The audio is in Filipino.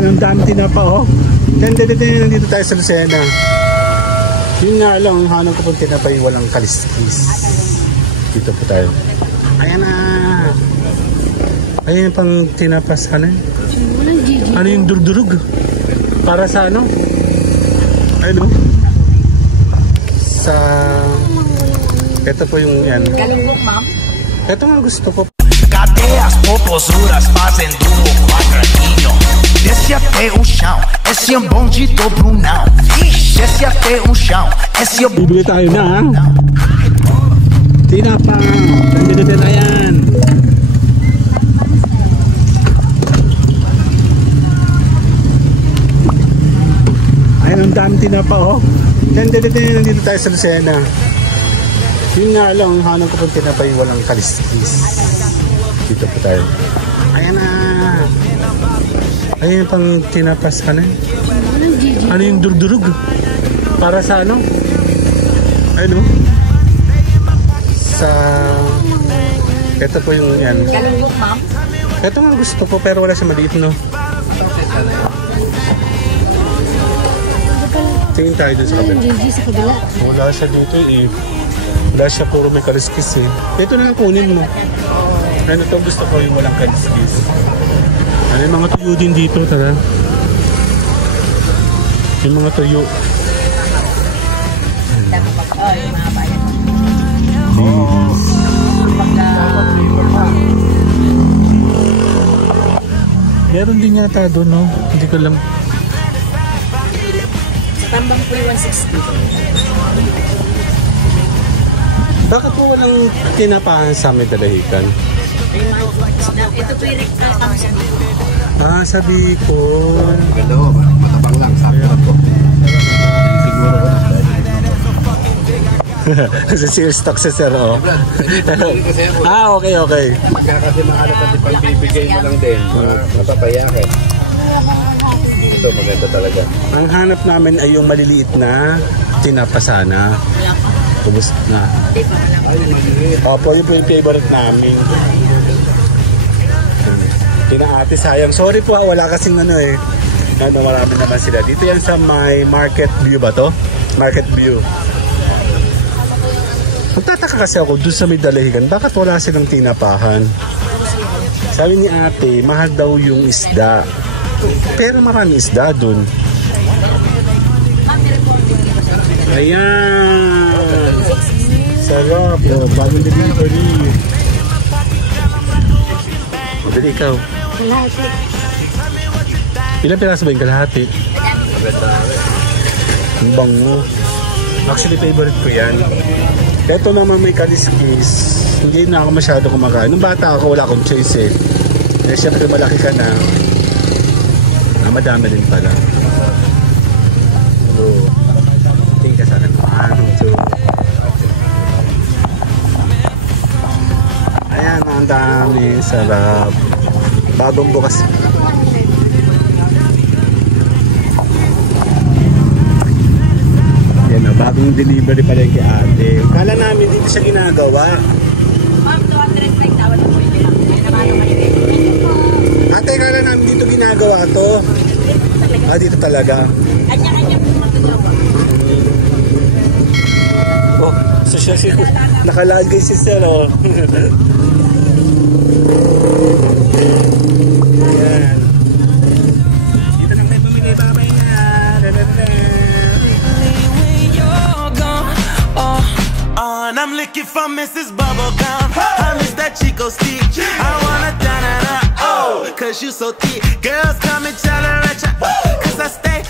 Ayun, ang dami tinapa, oh. Nandito tayo sa Lucena. Yun nga lang, hanap ko pong tinapa yung walang kaliskis. Dito po tayo. Ayan na. Ayan pang tinapa sana. Ano yung durug-durug? Para sa ano? Ayun, oh. Sa... Ito po yung yan. Galumbok, ma'am? Ito nga gusto ko. Cadeias, popozuras fazendo o quadradinho. Desce até o chão, esse é bonde do Brunão. Desce até o chão, esse é o... Bibili tayo na, ha? Tinapa. Nandito na yan. Ayun, ang dami tinapa, oh. Nandito tayo sa Lucena. Yun nga lang, hanap ko pong tinapa yung walang kaliskis. Dito po tayo. Ayan na. Ayan pang tinapa sana. Ano yung durug-durug? Para sa ano? Ayun, oh. Sa... Ito po yung yan. Galumbok, ma'am? Ito nga gusto ko pero wala siya maliit, no? Tingin tayo dun sa kabila. Wala siya dito, eh. Wala siya, puro may kaliskis, eh. Ito na lang kunin mo. Ano to, gusto ko yung walang kaliskis. Ano yung mga tuyo din dito, tara. Yung mga tuyo. Oh, yung mga bayan. Meron din yata doon, no? Hindi ko alam. Tambang po yung 160. Bakit po walang tinapahan sa amin dalahikan? Ito po yung rectal kami sa dito. Ah, sabi ko. Maganda ho, matabang lang, sakto po. Siguro ko na. Sa sales stock sa sir, oh. Ah, okay. Pagka kasi maalat at ipagbibigay mo lang din, mapapaya ka. Ito, maganda talaga. Ang hanap namin ay yung maliliit na tinapasana. Ubus na. Opo, yun po yung favorite namin. Ate, sayang. Sorry po, wala kasing ano eh. Ano, marami naman sila. Dito yan sa may Market View ba to? Market View. Magtataka kasi ako doon sa may dalahigan. Bakit wala silang tinapahan? Sabi ni ate, mahal daw yung isda. Pero maraming isda doon. Ayan. Sarap. Oh, bagong delivery. Dali ikaw. Kalahati. Ilang piraso ba yung kalahati? Ang bango. Actually, favorite ko yan. Ito naman may kaliskis. Hindi na ako masyado kumakain. Nung bata ako, wala akong choice eh. Eh, syempre malaki ka na. Madami din pala. So, tingin ka sana. Ayan, ang dami. Sarap. Bagong bukas. Yan o, bagong delivery pala yung kay ate. Kala namin dito siya ginagawa. Ma'am, 200 tawad po yung bilang. Ate, kala namin dito ginagawa to. Ah, dito talaga. Kanya-kanya po matagawa. Oh, so siya nakalagay si sir, oh. Ayan. Dito lang tayo pumili, babay na. And I'm looking for Mrs. Bubblegum. I miss that Chico stick. I wanna da-da-da, oh, cause you so thick. Girls come and tell her at ya, cause I stay